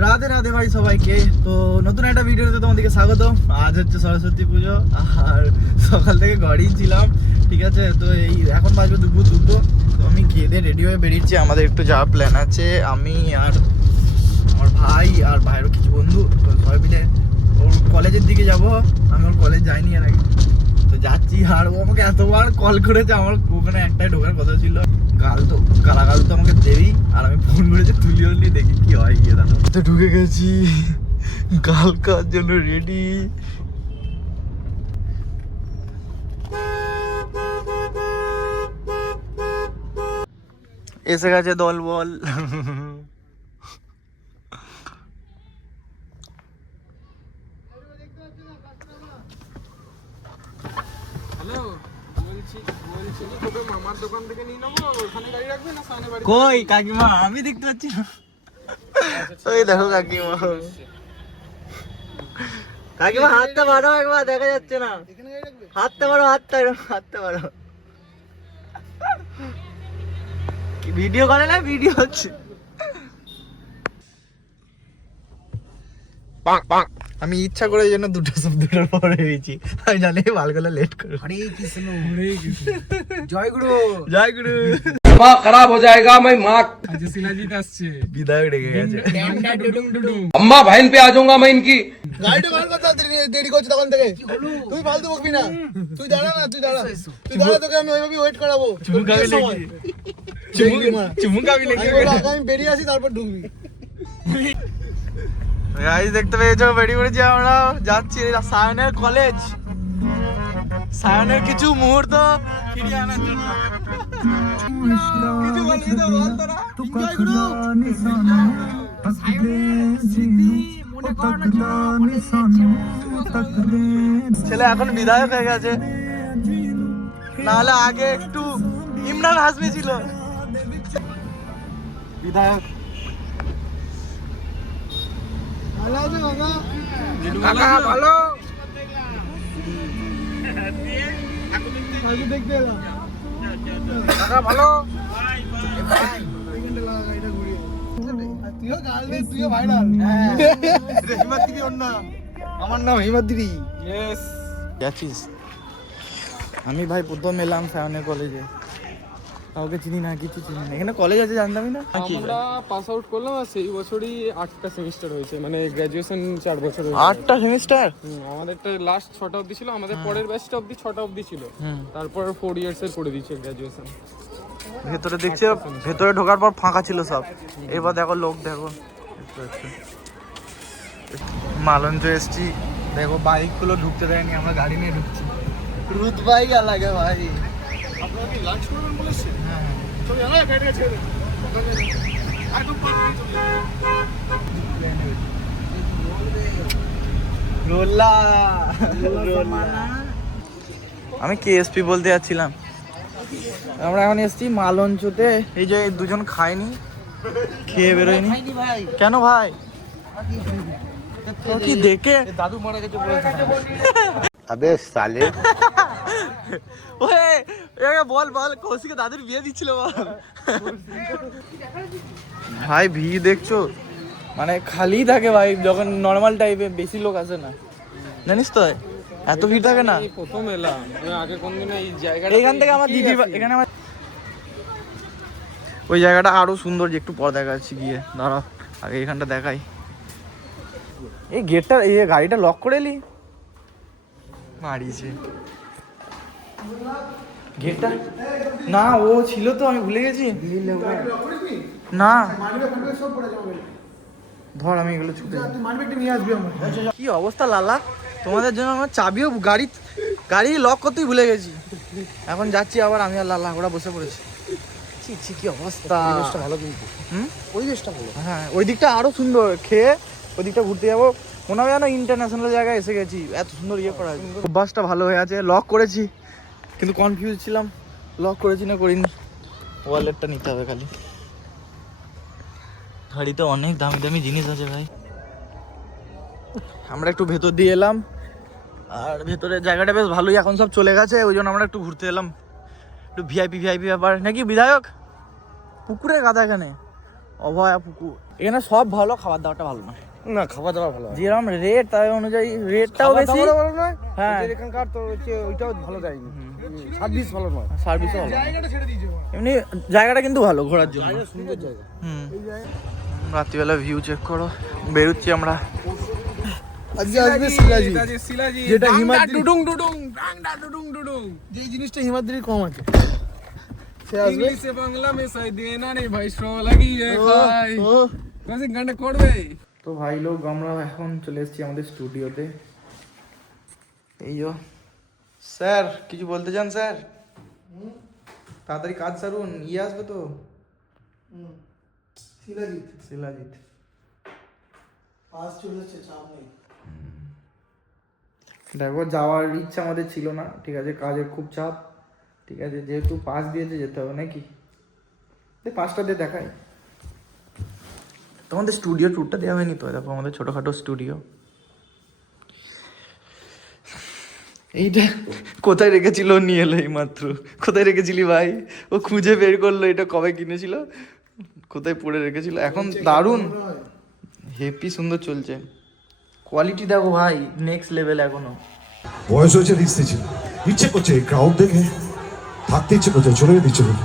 রাধে রাধে ভাই সবাইকে। তো নতুন একটা ভিডিওতে তোমাদেরকে স্বাগত। আজ হচ্ছে সরস্বতী পুজো আর সকাল থেকে ঘরেই ছিলাম, ঠিক আছে। তো এই এখন বাজবে দুপুর 2টো। তো আমি খেয়ে দিয়ে রেডি হয়ে বেরিয়েছি। আমাদের একটু যাওয়ার প্ল্যান আছে, আমি আর আমার ভাই আর ভাইয়েরও কিছু বন্ধু। তো সবাই মিলে ওর কলেজের দিকে যাব। আমি ওর কলেজ যাইনি এর আগে, তো যাচ্ছি। আর ও আমাকে এতবার কল করেছে, আমার ওখানে একটাই ঢোকার কথা ছিল। গালাগাল তো আমাকে দেবেই, আর আমি ফোন করেছি তুলি উঠলি, দেখি কি হয় গিয়ে। দাদা তো ঢুকে গেছি, গাল খাওয়ার জন্য রেডি। এসে গেছে দল বল। কই কাকিমা, আমি দেখতে পাচ্ছি না। ওই দেখো কাকিমা, কাকিমা হাতটা বাড়ো একবার, দেখা যাচ্ছে না। হাতটা বাড়ো, হাতটা বাড়ো। ভিডিও করে না, ভিডিও হচ্ছে। আমি ইচ্ছা করে এই জন্য দুটো শব্দের পরে হয়েছি। আমি জানি বালগুলো লেট করবো। হরে কৃষ্ণ, হরে কৃষ্ণ, জয় গুরু, জয় গুরু। दिमाग खराब हो जाएगा। मैं माँ शिलाजीत আসছে, বিধায়ক ডেকে গেছে। अम्मा बहन पे आ जाऊंगा मैं इनकी। গাড়িটা বার কথা, দেরি করছে তখন থেকে। তুই ফালতু বকবি না, তুই দাঁড়া না, তুই দাঁড়া, তোকে আমি ওইভাবে ওয়েট করাবো। চুমুকাবি লেগে, চুমুকাবি লেগে। আমি বেরিয়ে আসি, তারপর ঢুকবি। গাইস দেখতে পেয়েছো, বেরিয়ে পড়েছি আমরা, যাচ্ছি সায়নের কলেজ। সায়নের কিছু মুহূর্ত ফিরিয়ে আনার জন্য। কিছু বলবি তো বল তোরা। এনজয় করো। ছেলে এখন বিধায়ক হয়ে গেছে, নাহলে আগে একটু ইমরান হাসমি ছিল। বিধায়ক কাকা ভালো দেখতে এলাম, কাকা ভালো। তুইও গাল দে, তুইও ভাইরাল। হিমাদ্রি ওর নাম, আমার নাম হিমাদ্রি। যাচ্ছিস? আমি ভাই প্রথম এলাম সায়নের কলেজে, কাউকে চিনি না, কিছু চিনি না। এখানে কলেজ আছে জানতামই না। আমরা পাস আউট করলাম আর সেই বছরই 8টা সেমিস্টার হয়েছে, মানে গ্র্যাজুয়েশন 4 বছর হয়েছে। 8টা সেমিস্টার? আমাদেরটা লাস্ট 6টা অবধি ছিল, আমাদের পরের ব্যাচটা অবধি 6টা অবধি ছিল, তারপর 4 ইয়ার্স এর করে দিয়েছে গ্র্যাজুয়েশন। ভেতরে দেখছি, ভেতরে ঢোকার পর ফাঁকা ছিল সব। এবার দেখো লোক, দেখো মালঞ্চ এসছি। দেখো বাইকগুলো ঢুকতে দেয়নি, আমরা গাড়ি নিয়ে ঢুকছি। রুদ বাইক আলাগে ভাই। আপনারা কি লাঞ্চ করবেন বলেছেন? হ্যাঁ চল না, গাড়িটা ছেড়ে দে। একদম পারফেক্ট চলে রোল্লা। আমি কেএসপি বলতে যাচ্ছিলাম। আমরা এখন এসছি মালঞ্চতে। এই যে দুজন খায়নি, খেয়ে বেরোয়নি। কেন ভাই? তো কি দেখে দাদু মারা গেছে বলেছে। अबे साले ওয়ে বল বল, কৌশিকে দাদুর বিয়ে দিচ্ছিল বল। ভাই ভিড় দেখছো, মানে খালি থাকে ভাই যখন নর্মাল টাইপে, বেশি লোক আসে না, জানিস তো। এত ভিড় থাকে না। প্রথম এলাম, আমি আগে কোনদিন এই জায়গাটা এইখান থেকে আমার দিদির এখানে আমার ওই জায়গাটা আরো সুন্দর, যে একটু পর দেখাচ্ছি গিয়ে, দাঁড়াও আগে এখানটা দেখাই। এই গেটটা, এই গাড়িটা লক করে এলি মারিয়েছে গেটটা। না ও ছিল তো, আমি ভুলে গেছি। না ধর, আমি এগুলো ছুটে নিয়ে আসবি আমার। কি অবস্থা লালা, তোমাদের জন্য আমার চাবিও গাড়ি লক করতেই ভুলে গেছি। এখন যাচ্ছি আবার, আমি আর লালা ওরা বসে পড়েছি। কি অবস্থা। ভালো কিন্তু, পরিবেশটা ভালো। হ্যাঁ ওই দিকটা আরো সুন্দর, খেয়ে ওই দিকটা ঘুরতে যাবো। মনে হয় যেন ইন্টারন্যাশনাল জায়গায় এসে গেছি, এত সুন্দর ইয়ে করা আছে। অভ্যাসটা ভালো হয়ে আছে। লক করেছি কিন্তু কনফিউজ ছিলাম, লক করেছি না করিনি। ওয়ালেটটা নিতে হবে খালি। গাড়িতে অনেক দামি দামি জিনিস আছে ভাই। আমরা একটু ভেতর দিয়ে এলাম, আর ভেতরের জায়গাটা বেশ ভালোই, এখন সব চলে গেছে, ওই জন্য আমরা একটু ঘুরতে এলাম। একটু ভিআইপি ব্যাপার নাকি বিধায়ক? পুকুরে গাদা এখানে অভয়া পুকুর, এখানে সব ভালো, খাবার দাবারটা ভালো না। না খাওয়া দাওয়া ভালো যেরকম রেট তাই অনুযায়ী রেটটাও বেশি, ভালো নয়। হ্যাঁ এখানকার তো হচ্ছে ওইটাও ভালো দেয়নি, সার্ভিস ভালো নয়। সার্ভিসও ভালো, জায়গাটা ছেড়ে দিয়েছে এমনি জায়গাটা কিন্তু ভালো ঘোরার জন্য। সুন্দর জায়গা। রাত্রিবেলা ভিউ চেক করো, বেরোচ্ছি আমরা। আজকে আসবে শিলাজি, শিলাজি যেটা হিমাদ্রি ডুডুং ডুডুং ডাংডা ডুডুং ডুডুং যে জিনিসটা হিমাদ্রির কম আছে সে আসবে। ইংলিশে বাংলা মেশাই দিয়ে না রে ভাই, শ্রম লাগিয়ে খাই ও কাছে গানটা করবে। তো ভাই লোক আমরা এখন চলে এসেছি আমাদের স্টুডিওতে। এই যো স্যার, কিছু বলতে চান স্যার? তাড়াতাড়ি কাজ সারুন, আসবে তো শিলাজিৎ শিলাজিৎ। পাস চলে এসেছে, চাপ নেই। দেখো যাওয়ার ইচ্ছা আমাদের ছিল না, ঠিক আছে, কাজের খুব চাপ, ঠিক আছে, যেহেতু পাস দিয়েছে যেতে হবে নাকি, পাসটা দিয়ে দেখাই। তোমাদের স্টুডিও ট্যুরটা দেওয়া হয়নি তো, দেখো আমাদের ছোটোখাটো স্টুডিও। এইটা কোথায় রেখেছিল নিয়ে এলো এই মাত্র, কোথায় রেখেছিলি ভাই? ও খুঁজে বের করলো, এটা কবে কিনেছিল, কোথায় পড়ে রেখেছিল। এখন দারুণ হেপি সুন্দর চলছে, কোয়ালিটি দেখো ভাই নেক্সট লেভেল এখনো। বয়স হয়েছে, রিস্তে ছিল, ইচ্ছে করছে ক্রাউড দেখে থাকতে ইচ্ছে করছে, চলে যেতে ইচ্ছে করছে।